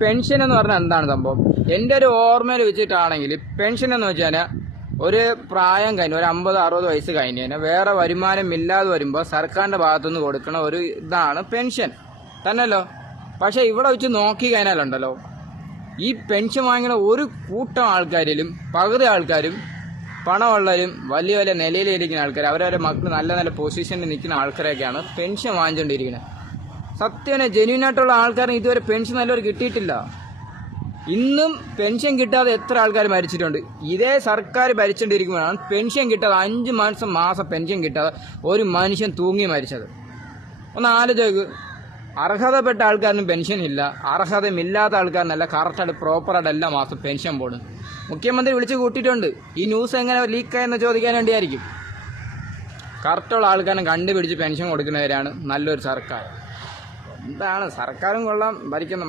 Pension എന്ന് പറഞ്ഞാൽ എന്താണ് സംഭവം? എൻ്റെ ഒരു ഓർമ്മയിൽ വെച്ചിട്ടാണെങ്കിൽ പെൻഷൻ എന്ന് വെച്ചാൽ ഒരു പ്രായം കഴിഞ്ഞ് ഒരു 50-60 വയസ്സ് കഴിഞ്ഞ് കഴിഞ്ഞാൽ വേറെ വരുമാനം ഇല്ലാതെ വരുമ്പോൾ സർക്കാരിൻ്റെ ഭാഗത്തുനിന്ന് കൊടുക്കുന്ന ഒരു ഇതാണ് പെൻഷൻ തന്നെയല്ലോ. പക്ഷേ ഇവിടെ വെച്ച് നോക്കി കഴിഞ്ഞാലുണ്ടല്ലോ, ഈ പെൻഷൻ വാങ്ങിക്കുന്ന ഒരു കൂട്ടം ആൾക്കാരിലും പകുതി ആൾക്കാരും പണമുള്ളവരും വലിയ വലിയ നിലയിലിരിക്കുന്ന ആൾക്കാർ, അവരവരെ മക്കൾ നല്ല നല്ല പൊസിഷനിൽ നിൽക്കുന്ന ആൾക്കാരൊക്കെയാണ് പെൻഷൻ വാങ്ങിച്ചുകൊണ്ടിരിക്കുന്നത്. സത്യം ജെന്യൂനായിട്ടുള്ള ആൾക്കാരെ ഇതുവരെ പെൻഷൻ നല്ലവർ കിട്ടിയിട്ടില്ല. ഇന്നും പെൻഷൻ കിട്ടാതെ എത്ര ആൾക്കാർ മരിച്ചിട്ടുണ്ട്. ഇതേ സർക്കാർ ഭരിച്ചുകൊണ്ടിരിക്കുമ്പോഴാണ് പെൻഷൻ കിട്ടാതെ 5 മാസം പെൻഷൻ കിട്ടാതെ ഒരു മനുഷ്യൻ തൂങ്ങി മരിച്ചത്. ഒന്ന് ആലോചിക്ക്. അർഹതപ്പെട്ട ആൾക്കാരനും പെൻഷൻ ഇല്ല, അർഹതമില്ലാത്ത ആൾക്കാരനല്ല കറക്റ്റായിട്ട് പ്രോപ്പറായിട്ട് എല്ലാ മാസം പെൻഷൻ പോടും. മുഖ്യമന്ത്രി വിളിച്ച് കൂട്ടിയിട്ടുണ്ട്. ഈ ന്യൂസ് എങ്ങനെ ലീക്കായെന്ന് ചോദിക്കാൻ വേണ്ടിയായിരിക്കും. കറക്റ്റുള്ള ആൾക്കാരെ കണ്ടുപിടിച്ച് പെൻഷൻ കൊടുക്കുന്നവരാണ് നല്ലൊരു സർക്കാർ. എന്താണ് സർക്കാരും കൊള്ളാം, ഭരിക്കുന്ന